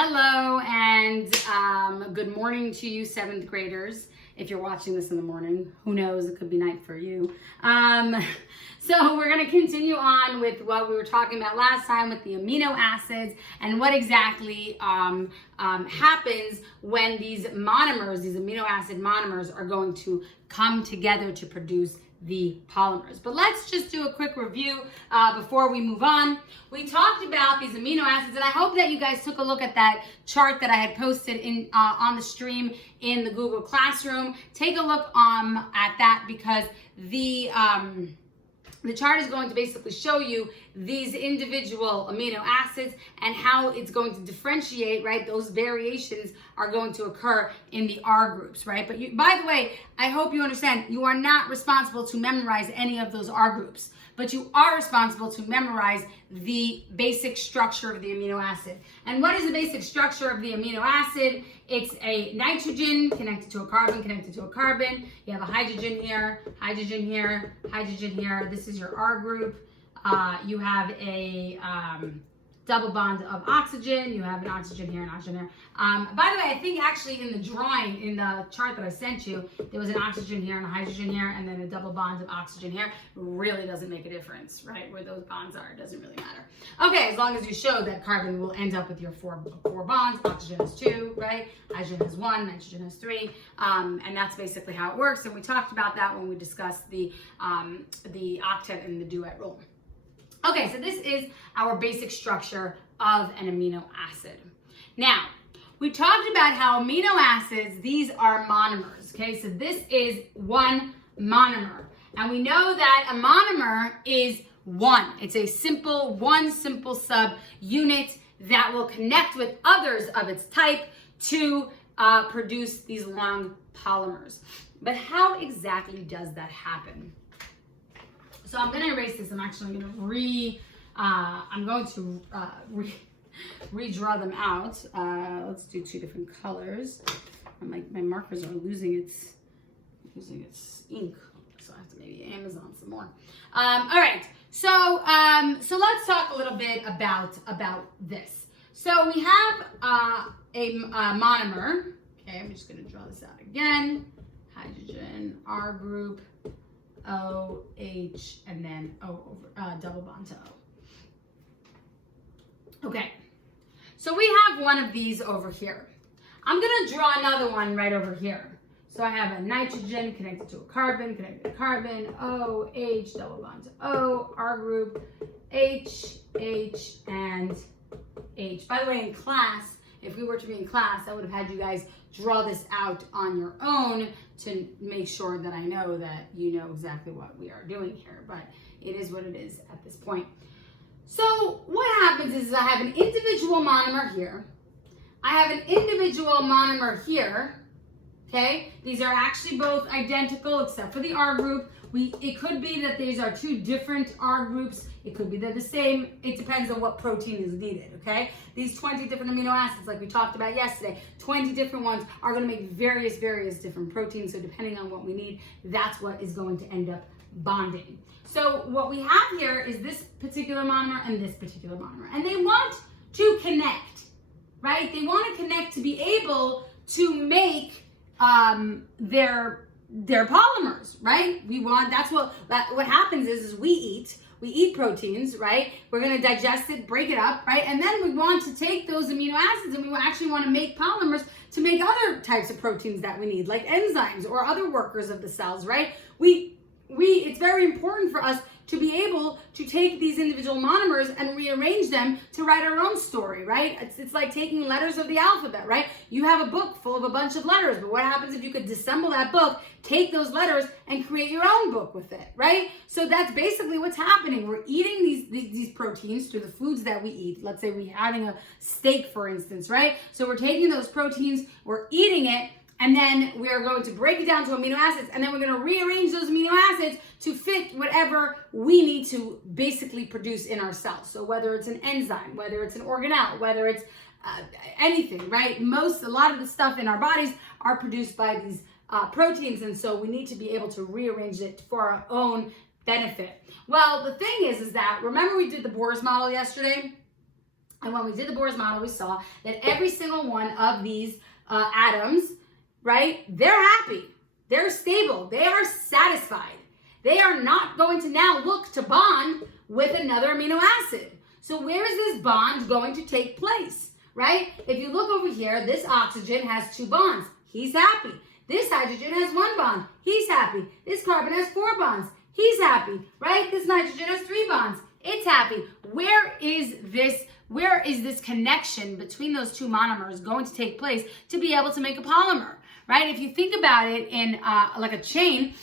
Hello and good morning to you 7th graders. If you're watching this in the morning, who knows, it could be night for you. So we're going to continue on with what we were talking about last time with the amino acids and what exactly happens when these monomers, these amino acid monomers, are going to come together to produce the polymers. But let's just do a quick review before we move on. We talked about these amino acids, and I hope that you guys took a look at that chart that I had posted in on the stream in the Google Classroom. Take a look at that because the chart is going to basically show you these individual amino acids and how it's going to differentiate, right? Those variations are going to occur in the R groups, right? But by the way, I hope you understand, you are not responsible to memorize any of those R groups, but you are responsible to memorize the basic structure of the amino acid. And what is the basic structure of the amino acid? It's a nitrogen connected to a carbon, connected to a carbon. You have a hydrogen here, hydrogen here, hydrogen here. This is your R group. You have a double bond of oxygen. You have an oxygen here and oxygen here. By the way, I think actually in the drawing, in the chart that I sent you, there was an oxygen here and a hydrogen here, and then a double bond of oxygen here. Really doesn't make a difference, right? Where those bonds are, it doesn't really matter. Okay, as long as you show that carbon will end up with your four bonds. Oxygen has 2, right? Hydrogen has 1, nitrogen has 3, and that's basically how it works. And we talked about that when we discussed the octet and the duet rule. Okay, so this is our basic structure of an amino acid. Now, we talked about how amino acids, these are monomers, okay? So this is one monomer. And we know that a monomer is one. It's a simple subunit that will connect with others of its type to produce these long polymers. But how exactly does that happen? So I'm going to erase this. I'm actually going to redraw them out. Let's do 2 different colors. My markers are losing its ink, so I have to maybe Amazon some more. All right. So let's talk a little bit about this. So we have a monomer. Okay, I'm just going to draw this out again. Hydrogen, R group. O, H, and then O over double bond to O. Okay, so we have one of these over here. I'm gonna draw another one right over here. So I have a nitrogen connected to a carbon, O, H, double bond to O, R group, H, H, and H. By the way, in class, if we were to be in class, I would have had you guys draw this out on your own to make sure that I know that you know exactly what we are doing here, but it is what it is at this point. So what happens is I have an individual monomer here. I have an individual monomer here, okay? These are actually both identical except for the R group. It could be that these are 2 different R groups. It could be they're the same. It depends on what protein is needed, okay? These 20 different amino acids, like we talked about yesterday, 20 different ones are going to make various different proteins. So depending on what we need, that's what is going to end up bonding. So what we have here is this particular monomer and this particular monomer. And they want to connect, right? They want to connect to be able to make their polymers, right? That's what happens is we eat proteins, right? We're going to digest it, break it up, right? And then we want to take those amino acids and we actually want to make polymers to make other types of proteins that we need, like enzymes or other workers of the cells, right? It's very important for us to be able to take these individual monomers and rearrange them to write our own story, right? It's like taking letters of the alphabet, right? You have a book full of a bunch of letters, but what happens if you could disassemble that book, take those letters, and create your own book with it, right? So that's basically what's happening. We're eating these proteins through the foods that we eat. Let's say we're having a steak, for instance, right? So we're taking those proteins, we're eating it, and then we're going to break it down to amino acids, and then we're going to rearrange those amino acids to fit whatever we need to basically produce in our cells. So whether it's an enzyme, whether it's an organelle, whether it's anything, right? A lot of the stuff in our bodies are produced by these proteins, and so we need to be able to rearrange it for our own benefit. Well, the thing is that, remember we did the Bohr's model yesterday? And when we did the Bohr's model, we saw that every single one of these atoms, right, they're happy. They're stable. They are satisfied. They are not going to now look to bond with another amino acid. So where is this bond going to take place, right? If you look over here, this oxygen has 2 bonds. He's happy. This hydrogen has 1 bond. He's happy. This carbon has 4 bonds. He's happy, right? This nitrogen has 3 bonds. It's happy. Where is this connection between those 2 monomers going to take place to be able to make a polymer, right? If you think about it in like a chain,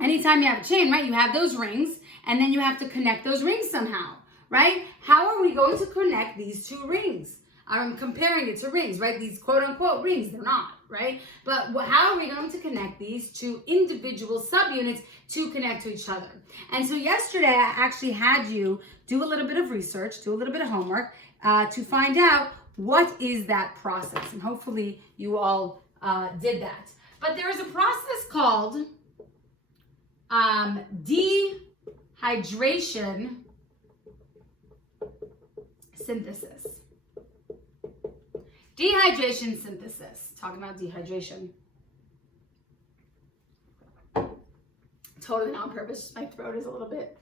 anytime you have a chain, right, you have those rings, and then you have to connect those rings somehow, right? How are we going to connect these 2 rings? I'm comparing it to rings, right? These quote-unquote rings, they're not, right? But how are we going to connect these 2 individual subunits to connect to each other? And so yesterday, I actually had you do a little bit of research, do a little bit of homework to find out what is that process. And hopefully you all did that. But there is a process called dehydration synthesis. Dehydration synthesis. Talking about dehydration. Totally not on purpose. My throat is a little bit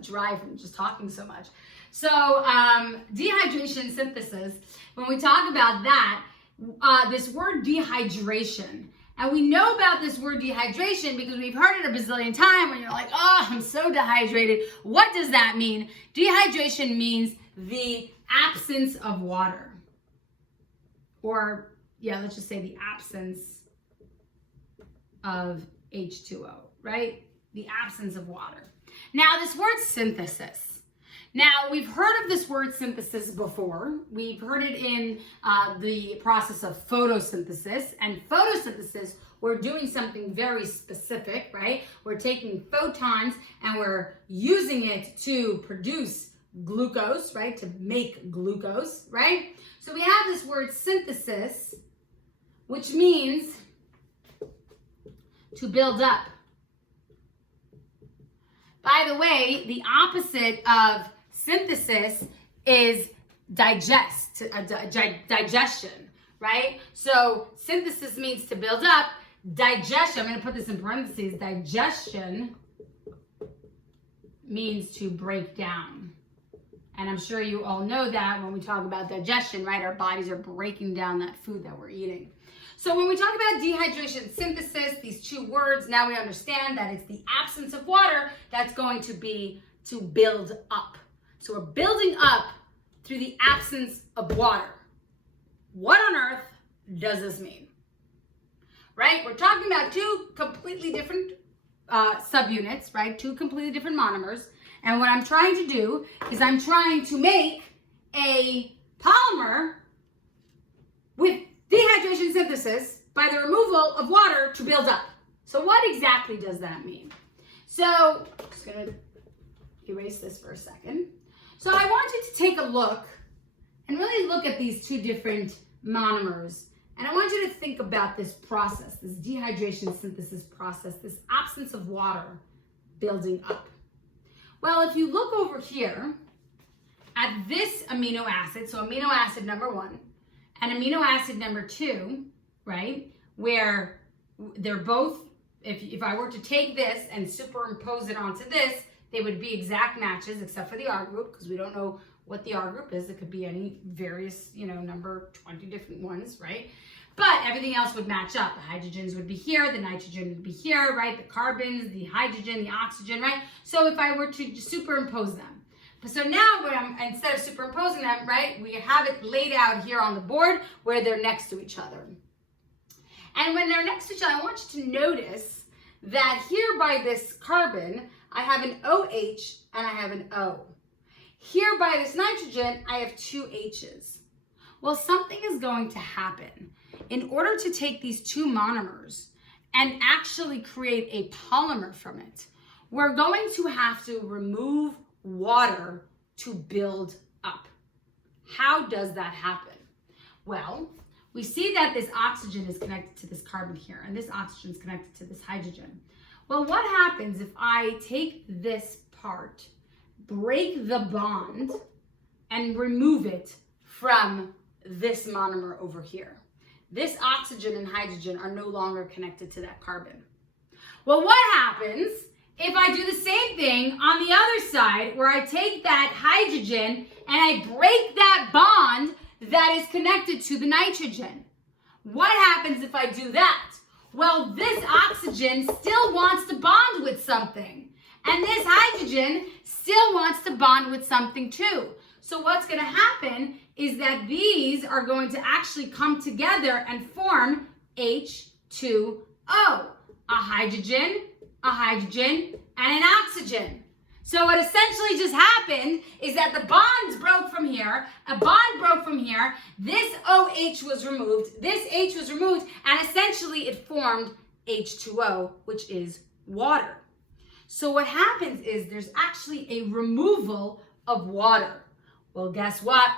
dry from just talking so much. So dehydration synthesis, when we talk about that, this word dehydration, and we know about this word dehydration because we've heard it a bazillion times when you're like, oh, I'm so dehydrated. What does that mean? Dehydration means the absence of water. Or, yeah, let's just say the absence of H2O, right? The absence of water. Now, this word synthesis. Now, we've heard of this word synthesis before. We've heard it in the process of photosynthesis. And photosynthesis, we're doing something very specific, right? We're taking photons and we're using it to produce glucose, right? To make glucose, right? So we have this word synthesis, which means to build up. By the way, the opposite of synthesis is digestion, right? So synthesis means to build up. Digestion, I'm going to put this in parentheses, digestion means to break down. And I'm sure you all know that when we talk about digestion, right? Our bodies are breaking down that food that we're eating. So when we talk about dehydration synthesis, these 2 words, now we understand that it's the absence of water that's going to be to build up. So we're building up through the absence of water. What on earth does this mean? Right? We're talking about 2 completely different subunits, right? 2 completely different monomers. And what I'm trying to do is I'm trying to make a polymer with dehydration synthesis by the removal of water to build up. So what exactly does that mean? So I'm just going to erase this for a second. So I want you to take a look and really look at these 2 different monomers. And I want you to think about this process, this dehydration synthesis process, this absence of water building up. Well, if you look over here at this amino acid, so amino acid number 1 and amino acid number 2, right, where they're both, if I were to take this and superimpose it onto this, they would be exact matches except for the R group, because we don't know what the R group is. It could be any various, number 20 different ones, right? But everything else would match up. The hydrogens would be here, the nitrogen would be here, right? The carbons, the hydrogen, the oxygen, right? So if I were to superimpose them. So now, instead of superimposing them, right, we have it laid out here on the board where they're next to each other. And when they're next to each other, I want you to notice that here by this carbon, I have an OH and I have an O. Here by this nitrogen, I have 2 H's. Well, something is going to happen. In order to take these 2 monomers and actually create a polymer from it, we're going to have to remove water to build up. How does that happen? Well, we see that this oxygen is connected to this carbon here, and this oxygen is connected to this hydrogen. Well, what happens if I take this part, break the bond, and remove it from this monomer over here. This oxygen and hydrogen are no longer connected to that carbon. Well, what happens if I do the same thing on the other side, where I take that hydrogen and I break that bond that is connected to the nitrogen? What happens if I do that? Well, this oxygen still wants to bond with something, and this hydrogen still wants to bond with something too. So what's going to happen is that these are going to actually come together and form H2O, a hydrogen, and an oxygen. So what essentially just happened is that the bonds broke from here, a bond broke from here, this OH was removed, this H was removed, and essentially it formed H2O, which is water. So what happens is there's actually a removal of water. Well, guess what?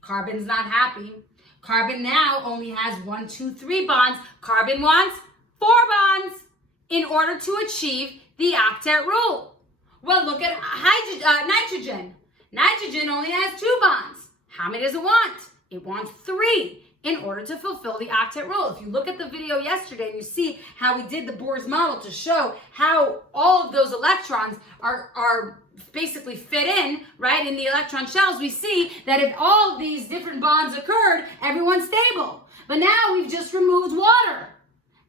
Carbon's not happy. Carbon now only has 1, 2, 3 bonds. Carbon wants 4 bonds in order to achieve the octet rule. Well, look at nitrogen. Nitrogen only has 2 bonds. How many does it want? It wants 3 in order to fulfill the octet rule. If you look at the video yesterday and you see how we did the Bohr's model to show how all of those electrons are basically fit in, right, in the electron shells, we see that if all of these different bonds occurred, everyone's stable. But now we've just removed water.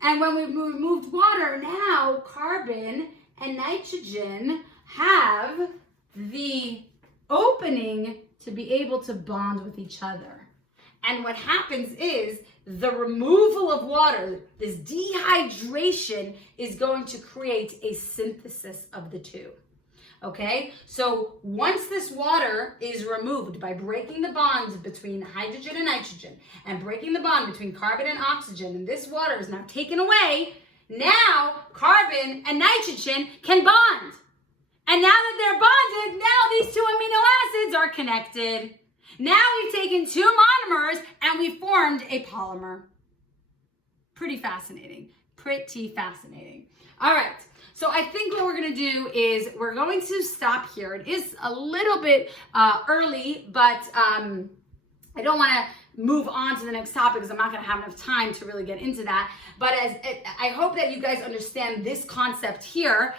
And when we've removed water, now carbon and nitrogen have the opening to be able to bond with each other. And what happens is the removal of water, this dehydration, is going to create a synthesis of the two. Okay, so once this water is removed by breaking the bonds between hydrogen and nitrogen and breaking the bond between carbon and oxygen, and this water is now taken away, now carbon and nitrogen can bond. And now that they're bonded, now these 2 amino acids are connected. Now we've taken 2 monomers and we formed a polymer. Pretty fascinating. Pretty fascinating. All right. So I think what we're going to do is we're going to stop here. It is a little bit early, but I don't want to move on to the next topic because I'm not going to have enough time to really get into that. But I hope that you guys understand this concept here,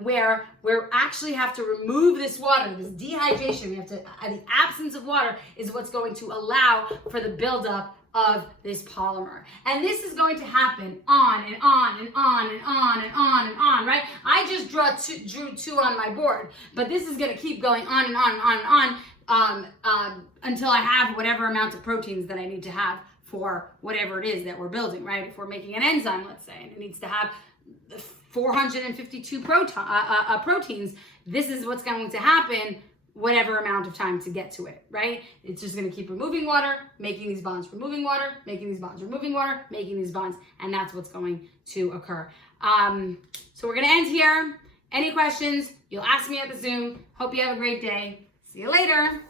where we actually have to remove this water, this dehydration. We have to, the absence of water is what's going to allow for the buildup of this polymer. And this is going to happen on and on and on and on and on and on, right? I just drew 2 on my board, but this is going to keep going on and on and on and on until I have whatever amount of proteins that I need to have for whatever it is that we're building, right? If we're making an enzyme, let's say, and it needs to have 452 proteins, this is what's going to happen whatever amount of time to get to it, right? It's just going to keep removing water, making these bonds, removing water, making these bonds, removing water, making these bonds, and that's what's going to occur. So we're going to end here. Any questions, you'll ask me at the Zoom. Hope you have a great day. See you later.